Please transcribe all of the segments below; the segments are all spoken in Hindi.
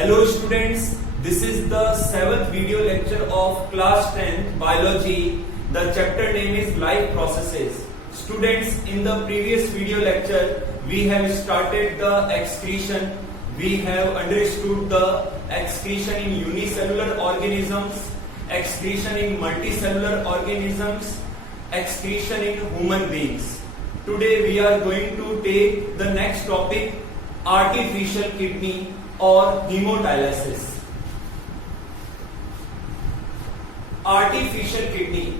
Hello students, this is the 7th video lecture of class 10th biology. The chapter name is life processes. Students, in the previous video lecture we have started the excretion. We have understood the excretion in unicellular organisms, excretion in multicellular organisms, excretion in human beings. Today we are going to take the next topic, artificial kidney or hemodialysis. Artificial kidney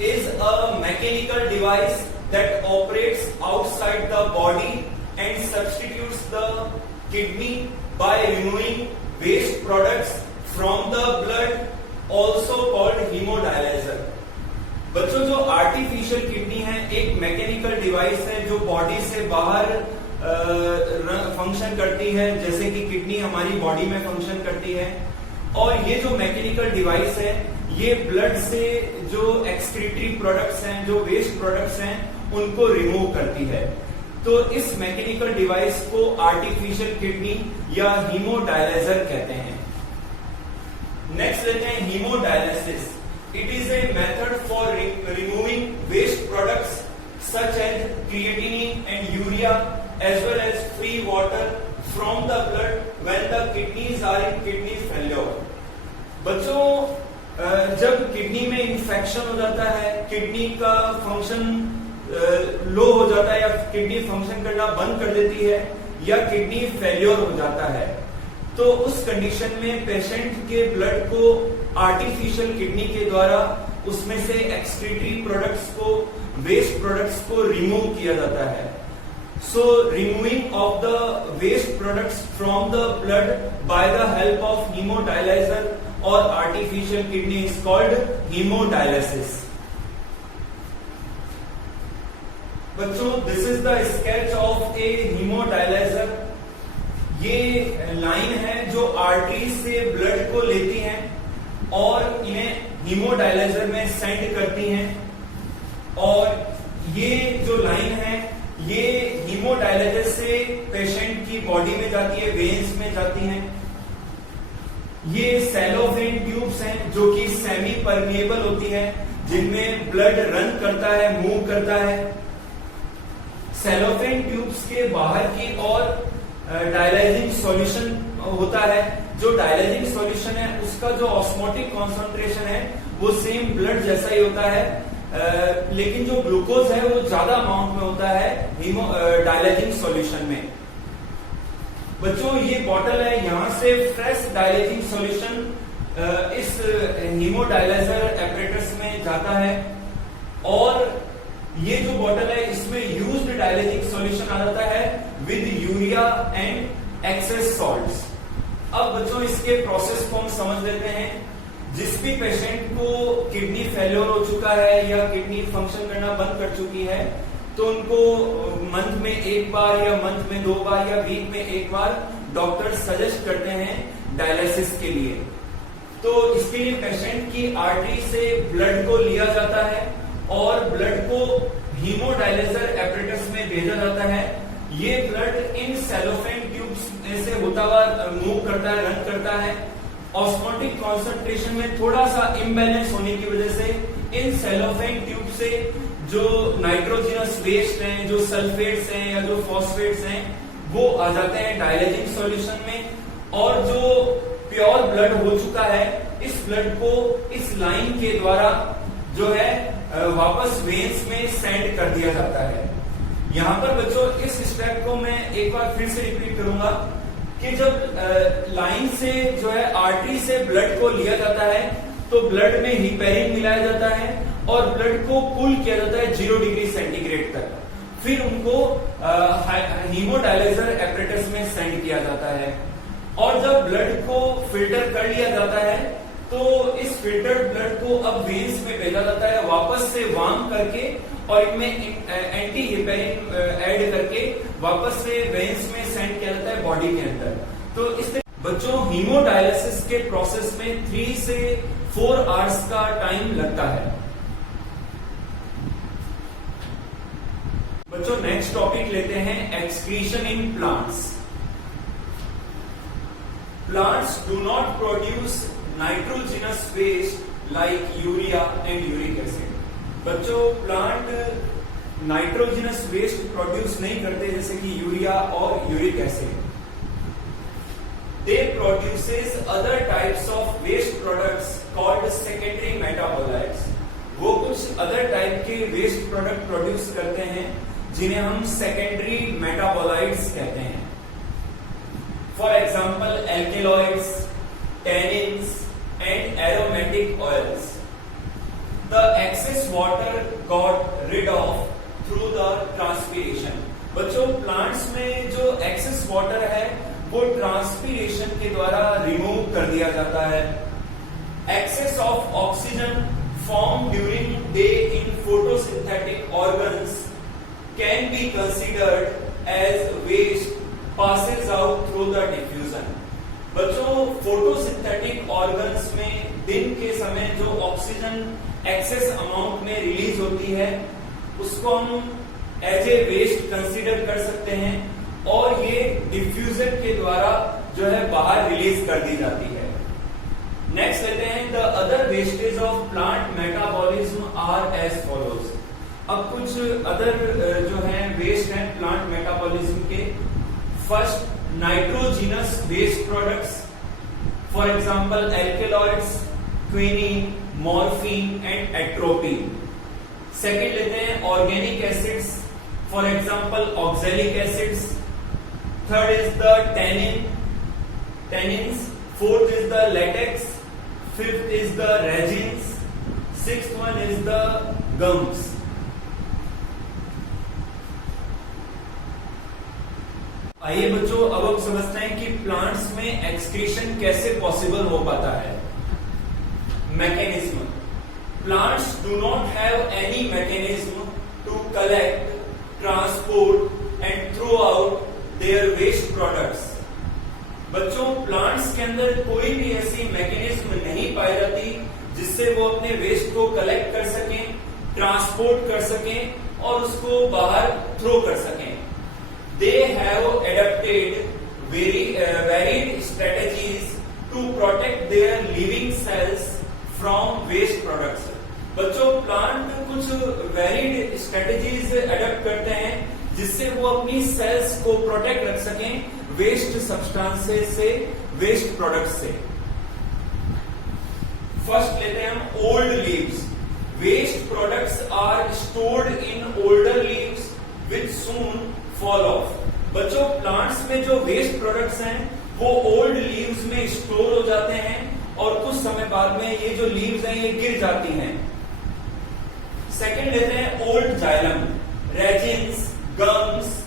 is a mechanical device that operates outside the body and substitutes the kidney by removing waste products from the blood, also called hemodialyzer. बच्चों, जो आर्टिफिशियल किडनी है एक मैकेनिकल डिवाइस है जो बॉडी से बाहर फंक्शन करती है, जैसे कि किडनी हमारी बॉडी में फंक्शन करती है। और ये जो मैकेनिकल डिवाइस है ये ब्लड से जो एक्सक्रीटरी प्रोडक्ट्स हैं, जो वेस्ट प्रोडक्ट्स हैं, उनको रिमूव करती है। तो इस मैकेनिकल डिवाइस को आर्टिफिशियल किडनी या हीमोडायलाइजर कहते हैं। नेक्स्ट लेते हैं haemodialysis. It is a method for removing waste products such as creatinine and urea as well as free water from the blood when the kidneys are in kidney failure. बच्चों, जब किडनी में इंफेक्शन हो जाता है, किडनी का फंक्शन लो हो जाता है या किडनी फंक्शन करना बंद कर देती है या किडनी फेल्योर हो जाता है, तो उस कंडीशन में पेशेंट के ब्लड को आर्टिफिशियल किडनी के द्वारा उसमें से एक्सक्रीटरी प्रोडक्ट्स को, वेस्ट प्रोडक्ट्स को रिमूव किया जाता है। So removing of the waste products from the blood by the help of hemodialyzer or artificial kidney is called hemodialysis. बच्चों, this is the sketch of a hemodialyzer. ये लाइन है जो आर्टरी से ब्लड को लेती हैं और इन्हें हीमोडायलाइजर में सेंड करती हैं। और ये जो लाइन है ये हीमोडायलाइजर से पेशेंट की बॉडी में जाती है, वेन्स में जाती हैं। ये सेलोवेन ट्यूब्स हैं जो कि सेमी परमिएबल होती है, जिनमें ब्लड रन करता है, मूव करता है। सेलोवेन ट्यूब्स के बाहर की ओर डायलाइजिंग सॉल्यूशन होता है। जो डायलाइजिंग सॉल्यूशन है उसका जो ऑस्मोटिक कॉन्सेंट्रेशन है वो सेम ब्लड जैसा ही होता है, लेकिन जो ग्लूकोज है वो ज्यादा अमाउंट में होता है डायलाइजिंग सॉल्यूशन में। बच्चों, ये बॉटल है, यहां से फ्रेश डायलाइजिंग सॉल्यूशन इस हीमोडायलाइजर एपरेटस में जाता है और ये जो बॉटल है इसमें यूज्ड डायलाइजिंग सॉल्यूशन आ जाता है with urea and excess salts. अब बच्चों, इसके प्रोसेस को हम समझ लेते हैं। जिस भी पेशेंट को किडनी फेल्योर हो चुका है या किडनी फंक्शन करना बंद कर चुकी है, तो उनको मंथ में एक बार या मंथ में 2 बार या वीक में 1 बार डॉक्टर सजेस्ट करते हैं डायलिसिस के लिए। तो इसके लिए पेशेंट की आर्टरी से ब्लड को लिया जाता है और ब्लड को हीमोडायलाइजर एपरेटस में भेजा जाता है। ये ब्लड इन सेलोफेन ट्यूब्स में से होता हुआ मूव करता है, रन करता है। ऑस्मोटिक कॉन्सेंट्रेशन में थोड़ा सा इम्बैलेंस होने की वजह से इन सेलोफेन ट्यूब से जो नाइट्रोजनस वेस्ट हैं, जो सल्फेट्स हैं या जो फॉस्फेट्स हैं, वो आ जाते हैं डायलाइजिंग सॉल्यूशन में। और जो प्योर ब्लड हो चुका है इस ब्लड को इस लाइन के द्वारा जो है वापस वेन्स में सेंड कर दिया जाता है। यहाँ पर बच्चों इस स्टेप को मैं एक बार फिर से रिपीट करूंगा कि जब लाइन से जो है आर्टरी से ब्लड को लिया जाता है तो ब्लड में हिपेरिन मिलाया जाता है और ब्लड को कूल किया जाता है 0 डिग्री सेंटीग्रेड तक। फिर उनको हीमोडायलाइजर एपरेटस में सेंड किया जाता है और जब ब्लड को फिल्टर कर लिया जाता है तो इस फिल्टर्ड ब्लड को अब वेन्स में भेजा जाता है, वापस से वार्म करके और इनमें एंटी हिपेरिन ऐड करके वापस से वेन्स में सेंड किया जाता है बॉडी के अंदर। तो इस बच्चों, हीमोडायलिसिस के प्रोसेस में 3 से 4 आवर्स का टाइम लगता है। बच्चों, नेक्स्ट टॉपिक लेते हैं excretion in plants. plants do not produce nitrogenous waste like urea and uric acid. बच्चों, प्लांट नाइट्रोजनस वेस्ट प्रोड्यूस नहीं करते जैसे कि यूरिया और uric acid. They produces other types of waste products called secondary metabolites. वो कुछ अदर टाइप के वेस्ट प्रोडक्ट प्रोड्यूस करते हैं जिन्हें हम सेकेंडरी मेटाबोलाइट्स कहते हैं. For example alkaloids, tannins and aromatic oils. The excess water got rid of through the transpiration. बच्चों, प्लांट्स में जो एक्सेस वाटर है वो ट्रांसपीरेशन के द्वारा रिमूव कर दिया जाता है. Excess of oxygen formed during day in photosynthetic organs can be considered as waste passes out through the diffusion. बच्चों, फोटोसिंथेटिक ऑर्गन्स में दिन के समय जो ऑक्सीजन एक्सेस अमाउंट में रिलीज होती है उसको हम एज ए वेस्ट कंसीडर कर सकते हैं और ये डिफ्यूजन के द्वारा जो है बाहर रिलीज कर दी जाती है. नेक्स्ट लेते हैं the other wastage of plant metabolism are as follows. अब कुछ अदर जो है वेस्ट हैं प्लांट मेटाबॉलिज्म के. First, nitrogenous waste products, for example alkaloids, quinine, morphine and atropine. Second लेते हैं organic acids, for example oxalic acids. Third is the tannins. Fourth is the latex. Fifth is the resins. Sixth one is the gums. आइए बच्चों, अब हम समझते हैं कि प्लांट्स में एक्सक्रीशन कैसे पॉसिबल हो पाता है. Mechanism. Plants do not have any mechanism to collect, transport and throw out their waste products. बच्चों, प्लांट्स के अंदर कोई भी ऐसी मैकेनिज्म नहीं पाई जाती जिससे वो अपने वेस्ट को कलेक्ट कर सकें, ट्रांसपोर्ट कर सकें और उसको बाहर थ्रो कर सकें. They have adapted varied strategies to protect their living cells from waste products. बच्चों, प्लांट कुछ वेरिड स्ट्रेटेजीज एडेप्ट करते हैं जिससे वो अपनी सेल्स को प्रोटेक्ट रख सकें वेस्ट सब्सटेंसेस से, वेस्ट प्रोडक्ट से. फर्स्ट लेते हैं हम old leaves. Waste products are stored in older leaves which soon fall off. बच्चों, प्लांट्स में जो वेस्ट प्रोडक्ट्स हैं वो ओल्ड लीव्स में स्टोर हो जाते हैं और कुछ समय बाद में ये जो लीव्स हैं ये गिर जाती हैं. सेकंड लेते हैं old xylem. Resins, gums,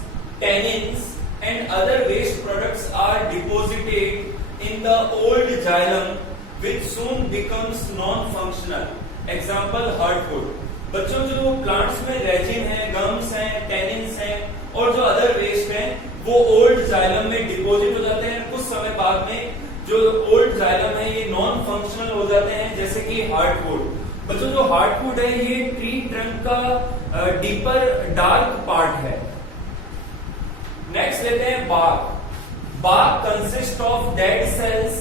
tannins and other waste products are deposited in the old xylem which soon becomes non-functional. Example, hardwood. बच्चों, जो प्लांट्स में रेजिन है, गम्स हैं, टैनिन्स हैं और जो अदर वेस्ट हैं वो ओल्ड जाइलम में डिपोजिट हो जाते हैं. कुछ समय बाद में जो ओल्ड जाइलम है ये नॉन फंक्शनल हो जाते हैं, जैसे कि हार्डवुड. बच्चों, जो हार्डवुड है ये ट्री ट्रंक का डीपर डार्क पार्ट है. नेक्स्ट लेते हैं bark. Bark consists of dead cells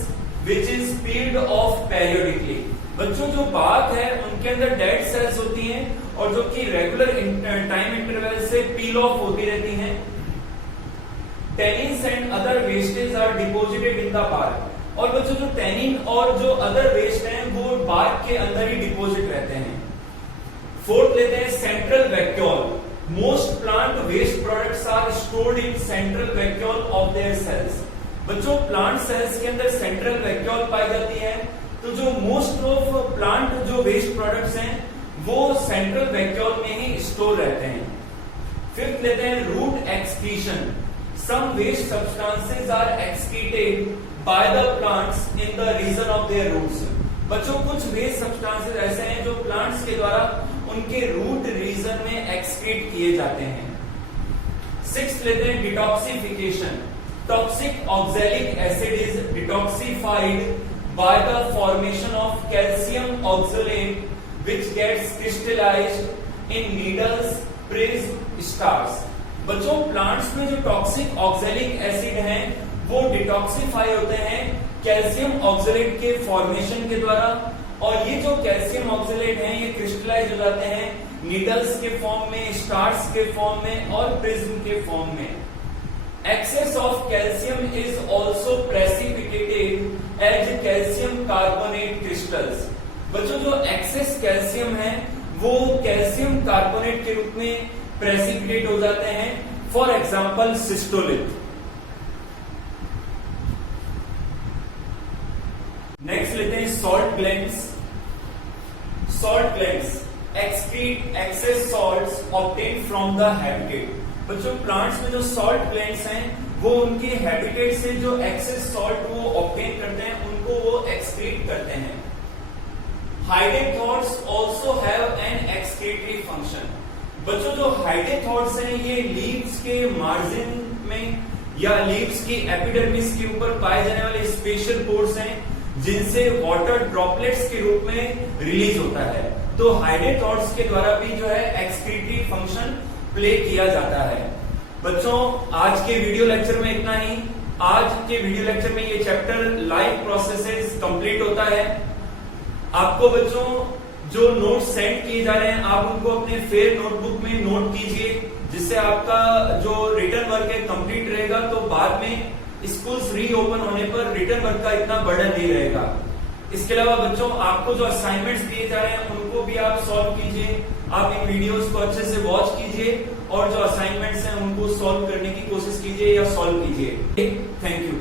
which is peeled off periodically. बच्चों, जो bark है उनके अंदर dead cells होती हैं और जो कि रेगुलर टाइम इंटरवल से peel off होती रहती हैं. Tannins and other wastes are deposited in the bark. और बच्चों, जो टैनिन और जो अदर वेस्ट हैं वो bark के अंदर ही डिपोजिट रहते हैं. फोर्थ लेते हैं central vacuole. Most plant waste products are stored in central vacuole of their cells. बच्चों, प्लांट सेल्स के अंदर सेंट्रल वैक्यूल पाई जाती है, तो जो मोस्ट ऑफ प्लांट जो वेस्ट प्रोडक्ट्स हैं वो सेंट्रल वैक्यूल में ही स्टोर रहते हैं. फिफ्थ लेते हैं root excretion. Some waste substances are excreted by the plants in the region of their roots. बच्चों, कुछ वेस्ट सब्सटेंसेस ऐसे हैं जो प्लांट्स के द्वारा उनके रूट रीजन में एक्सक्रीट किए जाते हैं. सिक्स्थ लेते हैं detoxification. Toxic oxalic acid is detoxified by the formation of calcium oxalate which gets crystallized in needles, prism, stars. बच्चों, प्लांट्स में जो टॉक्सिक ऑक्सैलिक एसिड हैं वो डिटॉक्सिफाई होते हैं कैल्शियम ऑक्सलेट के फॉर्मेशन के द्वारा, और ये जो कैल्शियम ऑक्सलेट हैं ये क्रिस्टलाइज हो जाते हैं नीडल्स के फॉर्म में, स्टार्स के फॉर्म में और प्रिज्म के फॉर्म में। Excess of calcium is also precipitated as calcium carbonate crystals. बच्चों जो एक्सेस कैल्शियम है वो कैल्शियम कार्बोनेट के रूप में प्रेसिपिटेट हो जाते हैं। For example सिस्टोलिथ। नेक्स्ट लेते हैं salt glands. Salt glands excrete excess salts obtained from the habitat. बच्चों प्लांट्स में जो सॉल्ट ग्लैंड्स हैं वो उनके हैबिटेट से जो एक्सेस सॉल्ट वो ऑब्टेन करते हैं उनको वो एक्सक्रीट करते हैं। Hydathodes also have an excretory function. बच्चों जो हाइडेथॉर्स हैं ये लीव्स के मार्जिन में या लीव्स की एपिडर्मिस के ऊपर पाए जाने वाले स्पेशल पोर्स हैं जिनसे वाटर ड्रॉपलेट्स के रूप में रिलीज होता है। तो हाइडेथॉर्स के द्वारा भी जो है एक्सक्रीटरी फंक्शन प्ले किया जाता है। बच्चों आज के वीडियो लेक्चर में इतना ही। आज के वीडियो लेक्चर में ये चैप्टर लाइफ प्रोसेसेस कंप्लीट होता है। आपको बच्चों जो नोट्स सेंड किए जा रहे हैं आप उनको अपने फेयर नोटबुक में नोट कीजिए, जिससे आपका जो रिटर्न वर्क है कंप्लीट रहेगा। तो बाद में स्कूल्स रीओपन होने पर रिटर्न वर्क का इतना बर्डन नहीं रहेगा। इसके अलावा बच्चों आपको जो असाइनमेंट्स दिए जा रहे हैं उनको भी आप सॉल्व कीजिए। आप इन वीडियोस को अच्छे से वॉच कीजिए और जो असाइनमेंट्स हैं उनको सॉल्व करने की कोशिश कीजिए या सॉल्व कीजिए। Thank you.